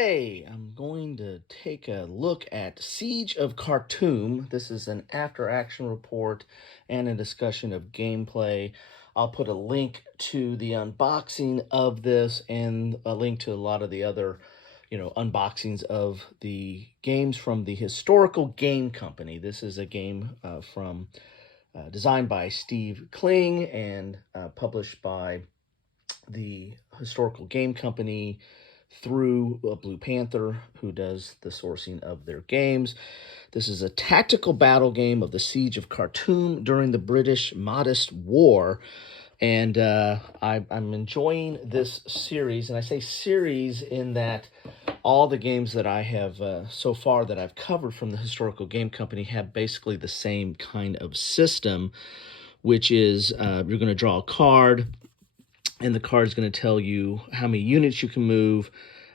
Today, I'm going to take a look at Siege of Khartoum. This is an after-action report and a discussion of gameplay. I'll put a link to the unboxing of this and a link to a lot of the other, unboxings of the games from the Historical Game Company. This is a game from designed by Steve Kling and published by the Historical Game Company through Blue Panther, who does the sourcing of their games. This is a tactical battle game of the Siege of Khartoum during the British Mahdist War. And I'm enjoying this series, and I say series in that all the games that I have so far that I've covered from the Historical Game Company have basically the same kind of system, which is you're going to draw a card, and the card is going to tell you how many units you can move,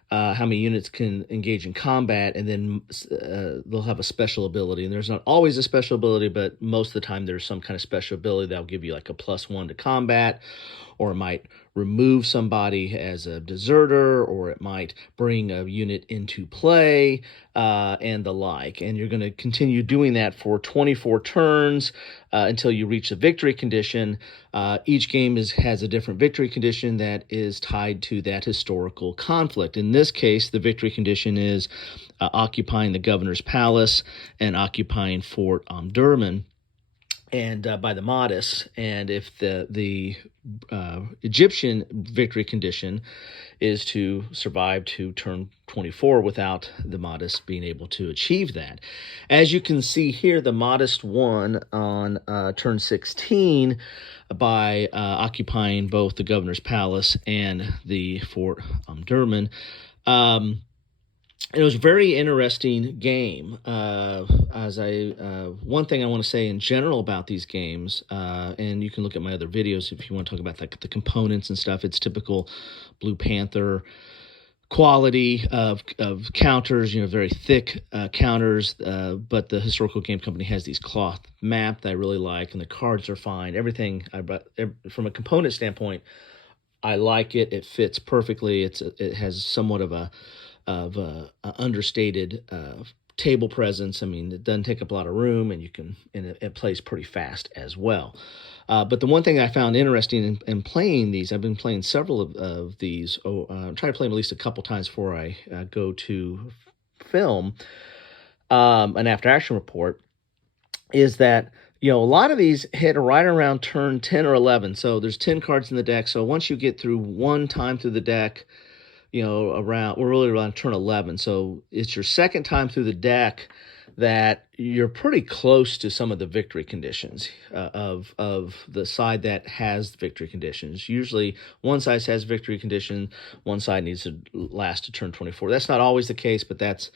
how many units can engage in combat, and then they'll have a special ability. And there's not always a special ability, but most of the time there's some kind of special ability that'll give you like a +1 to combat, or it might remove somebody as a deserter, or it might bring a unit into play, and the like. And you're going to continue doing that for 24 turns until you reach the victory condition. Each game has a different victory condition that is tied to that historical conflict. In this case, the victory condition is occupying the governor's palace and occupying Fort Omdurman, and by the Mahdists. And if the Egyptian victory condition is to survive to turn 24 without the Mahdists being able to achieve that. As you can see here, the Mahdists won on turn 16 by occupying both the governor's palace and the Fort Omdurman. It was a very interesting game. One thing I want to say in general about these games, and you can look at my other videos if you want to talk about like the components and stuff. It's typical Blue Panther quality of counters, very thick counters. But the Historical Game Company has these cloth map that I really like, and the cards are fine. Everything from a component standpoint, I like it. It fits perfectly. It has somewhat of a understated table presence. I mean, it doesn't take up a lot of room, and it plays pretty fast as well. But the one thing I found interesting in playing these, I've been playing several of these. I'm trying to play them at least a couple times before I go to film an after-action report, is that a lot of these hit right around turn 10 or 11. So there's 10 cards in the deck. So once you get through one time through the deck, we're really around turn 11. So it's your second time through the deck that you're pretty close to some of the victory conditions of the side that has victory conditions. Usually one side has victory condition, one side needs to last to turn 24. That's not always the case, but that's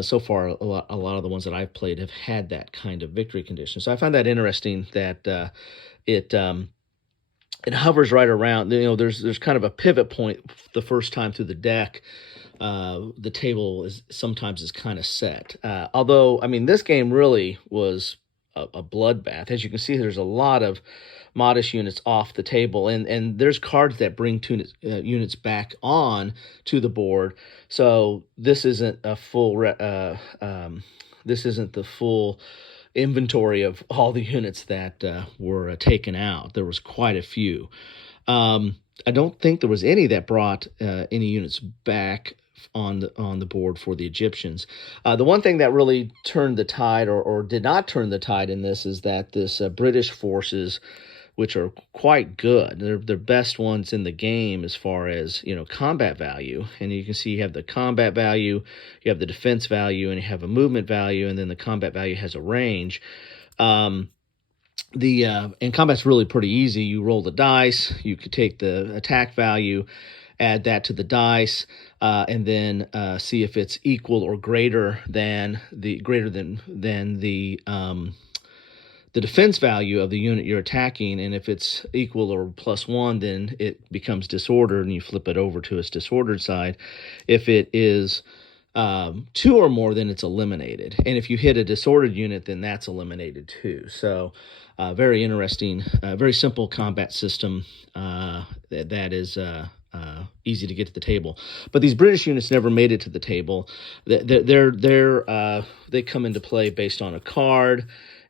so far a lot of the ones that I've played have had that kind of victory condition. So I find that interesting that it hovers right around. There's kind of a pivot point the first time through the deck. The table sometimes is kind of set. Although, I mean, this game really was a bloodbath. As you can see, there's a lot of Mahdist units off the table, and there's cards that bring units back on to the board. So this isn't a full. This isn't the full inventory of all the units that were taken out. There was quite a few. I don't think there was any that brought any units back on the board for the Egyptians. The one thing that really turned the tide or did not turn the tide in this is that this British forces, which are quite good, they're best ones in the game as far as combat value. And you can see you have the combat value, you have the defense value, and you have a movement value, and then the combat value has a range. And combat's really pretty easy. You roll the dice, you could take the attack value, add that to the dice, and then see if it's equal or greater than the defense value of the unit you're attacking. And if it's equal or +1, then it becomes disordered, and you flip it over to its disordered side. If it is 2 or more, then it's eliminated. And if you hit a disordered unit, then that's eliminated too. So very interesting, very simple combat system that is easy to get to the table. But these British units never made it to the table. They come into play based on a card.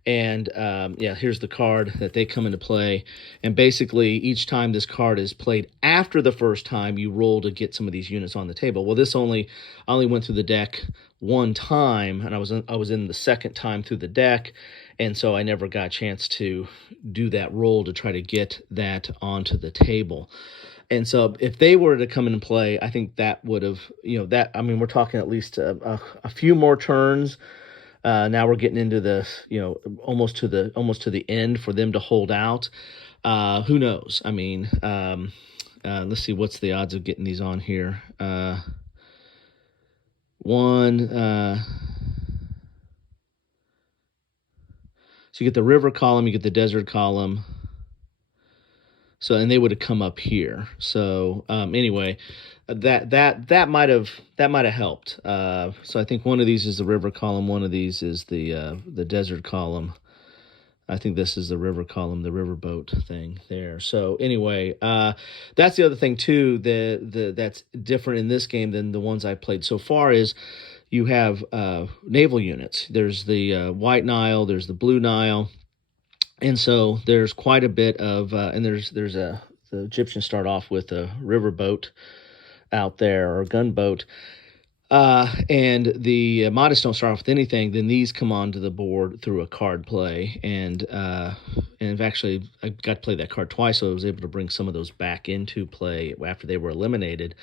And here's the card that they come into play. And basically, each time this card is played after the first time, you roll to get some of these units on the table. Well, I only went through the deck one time, and I was in the second time through the deck, and so I never got a chance to do that roll to try to get that onto the table. And so if they were to come in and play, I think that would have, we're talking at least a few more turns. Now we're getting into the, almost to the end for them to hold out. Who knows? I mean, let's see, what's the odds of getting these on here? So you get the river column, you get the desert column. So, and they would have come up here. So anyway, that might have helped. So I think one of these is the river column, one of these is the desert column. I think this is the river column, the riverboat thing there. So anyway, that's the other thing too. That's different in this game than the ones I played so far is you have naval units. There's the White Nile, there's the Blue Nile. And so there's quite a bit of, and the Egyptians start off with a riverboat out there, or gunboat, and the Mahdists don't start off with anything. Then these come onto the board through a card play, and actually I got to play that card twice, so I was able to bring some of those back into play after they were eliminated.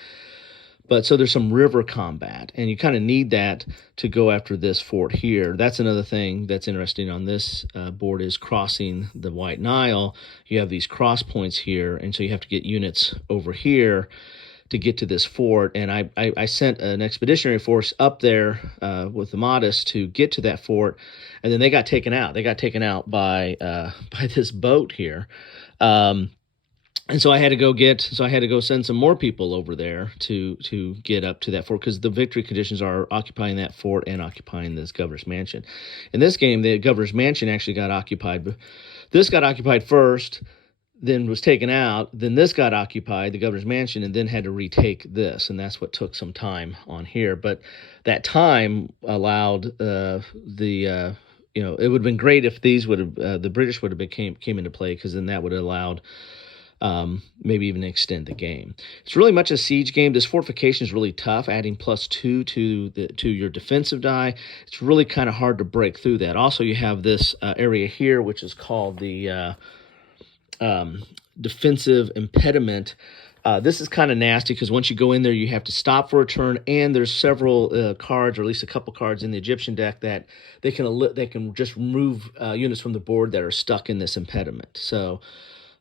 But so there's some river combat, and you kind of need that to go after this fort here. That's another thing that's interesting on this board is crossing the White Nile. You have these cross points here, and so you have to get units over here to get to this fort. And I sent an expeditionary force up there with the Mahdists to get to that fort, and then they got taken out. They got taken out by this boat here. And so I had to go send some more people over there to get up to that fort, because the victory conditions are occupying that fort and occupying this governor's mansion. In this game, the governor's mansion actually got occupied. But this got occupied first, then was taken out. Then this got occupied, the governor's mansion, and then had to retake this. And that's what took some time on here. But that time allowed it would have been great if these would have the British would have came into play, because then that would have allowed maybe even extend the game. It's really much a siege game. This fortification is really tough, adding +2 to your defensive die. It's really kind of hard to break through that. Also, you have this area here, which is called the defensive impediment. This is kind of nasty, because once you go in there, you have to stop for a turn, and there's several cards, or at least a couple cards in the Egyptian deck that they can just remove units from the board that are stuck in this impediment. So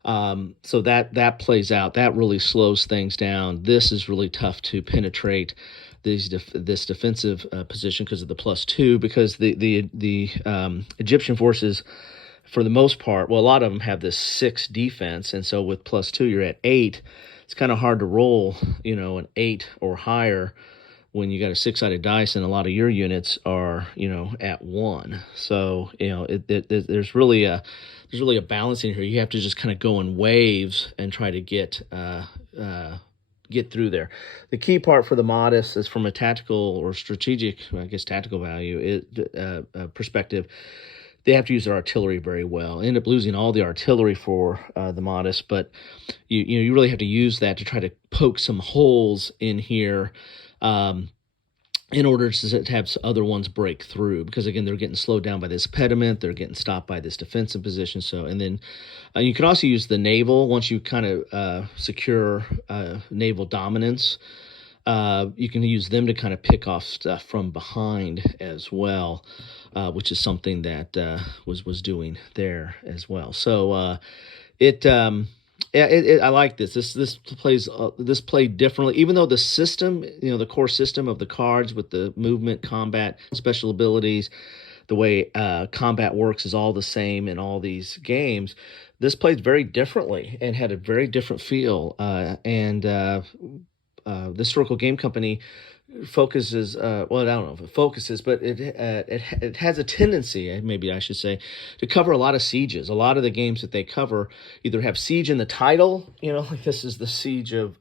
that plays out. That really slows things down. This is really tough to penetrate this defensive position because of the +2. Because the Egyptian forces, for the most part, well, a lot of them have this 6 defense, and so with +2, you're at 8. It's kind of hard to roll, an 8 or higher when you got a 6-sided dice, and a lot of your units are, at 1. So, there's really a balance in here. You have to just kind of go in waves and try to get through there. The key part for the Mahdists is, from a tactical or strategic, tactical value perspective, they have to use their artillery very well. End up losing all the artillery for the Mahdists, but you really have to use that to try to poke some holes in here, in order to have other ones break through, because again, they're getting slowed down by this pediment, they're getting stopped by this defensive position. So, and then you can also use the naval. Once you kind of secure naval dominance, you can use them to kind of pick off stuff from behind as well, which is something that was doing there as well. So I like this. This played differently, even though the system, the core system of the cards with the movement, combat, special abilities, the way combat works is all the same in all these games. This played very differently and had a very different feel. And the Historical Game Company focuses, well, I don't know if it focuses, but it has a tendency, maybe I should say, to cover a lot of sieges. A lot of the games that they cover either have siege in the title, like this is the siege of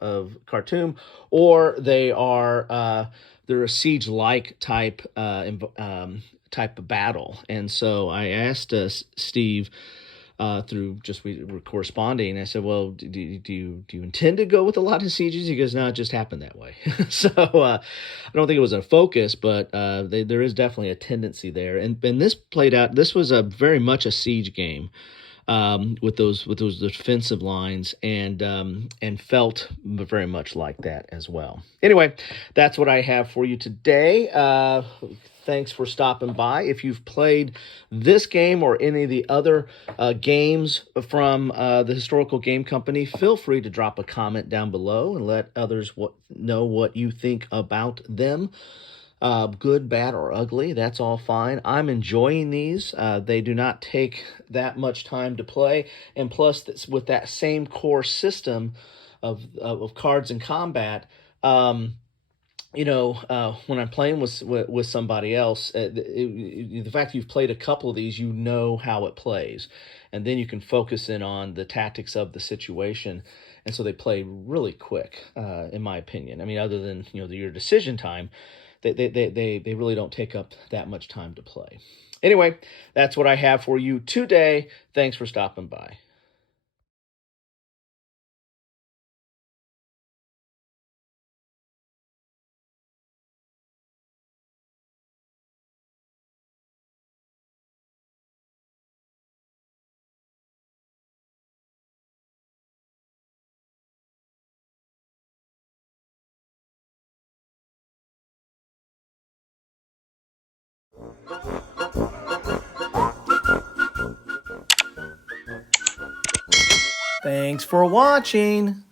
Khartoum, or they're a siege-like type type of battle. And so I asked Steve, through just we were corresponding. I said, "Well, do you intend to go with a lot of sieges?" He goes, "No, it just happened that way." So I don't think it was a focus, but there is definitely a tendency there. And this played out. This was a very much a siege game, with those defensive lines, and felt very much like that as well. Anyway, that's what I have for you today. Thanks for stopping by. If you've played this game or any of the other games from the Historical Game Company, feel free to drop a comment down below and let others know what you think about them. Good, bad, or ugly, that's all fine. I'm enjoying these. They do not take that much time to play, and plus, with that same core system of cards and combat, when I'm playing with somebody else, the fact you've played a couple of these, you know how it plays, and then you can focus in on the tactics of the situation, and so they play really quick, in my opinion. I mean, other than your decision time, they really don't take up that much time to play. Anyway, that's what I have for you today. Thanks for stopping by. Thanks for watching.